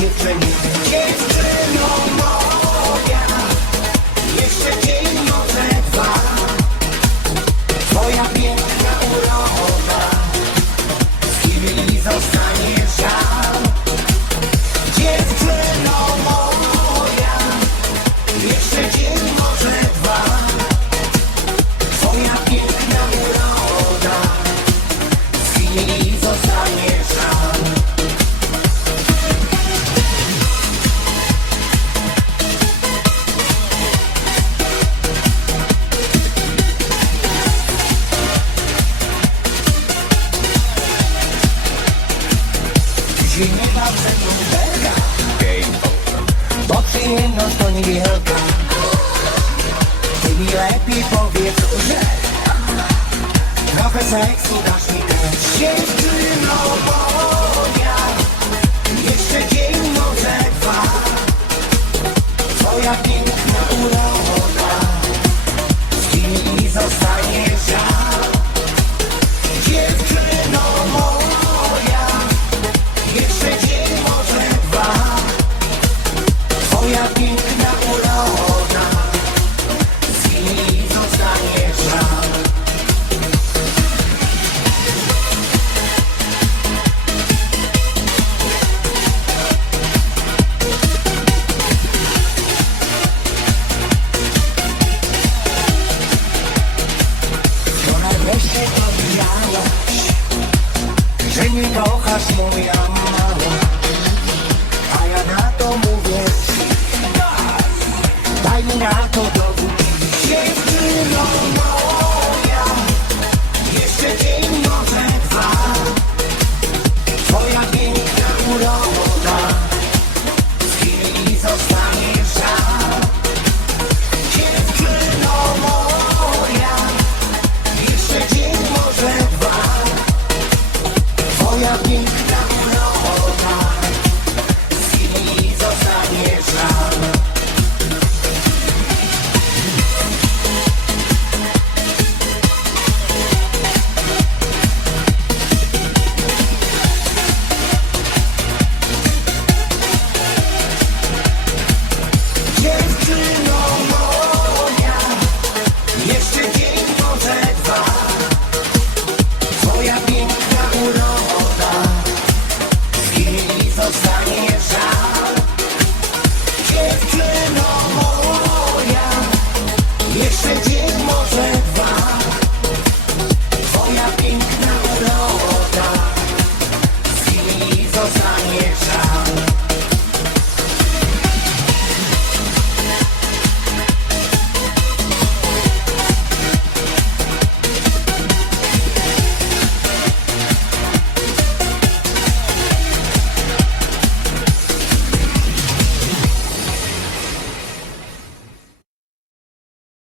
dziewczynie Dziewczyno moja Jeszcze dzień, przyjemność to niewielka Ty mi lepiej powiedz, że Trochę seksu dasz mi też Dziewczyno moja Twoja piękna uroda Z To nareszcie powiedziałaś Że nie kochasz moja na to Jeszcze dzień, może dwa Twoja piękna uroda Z zostanie żal Jeszcze dzień, może dwa Twoja piękna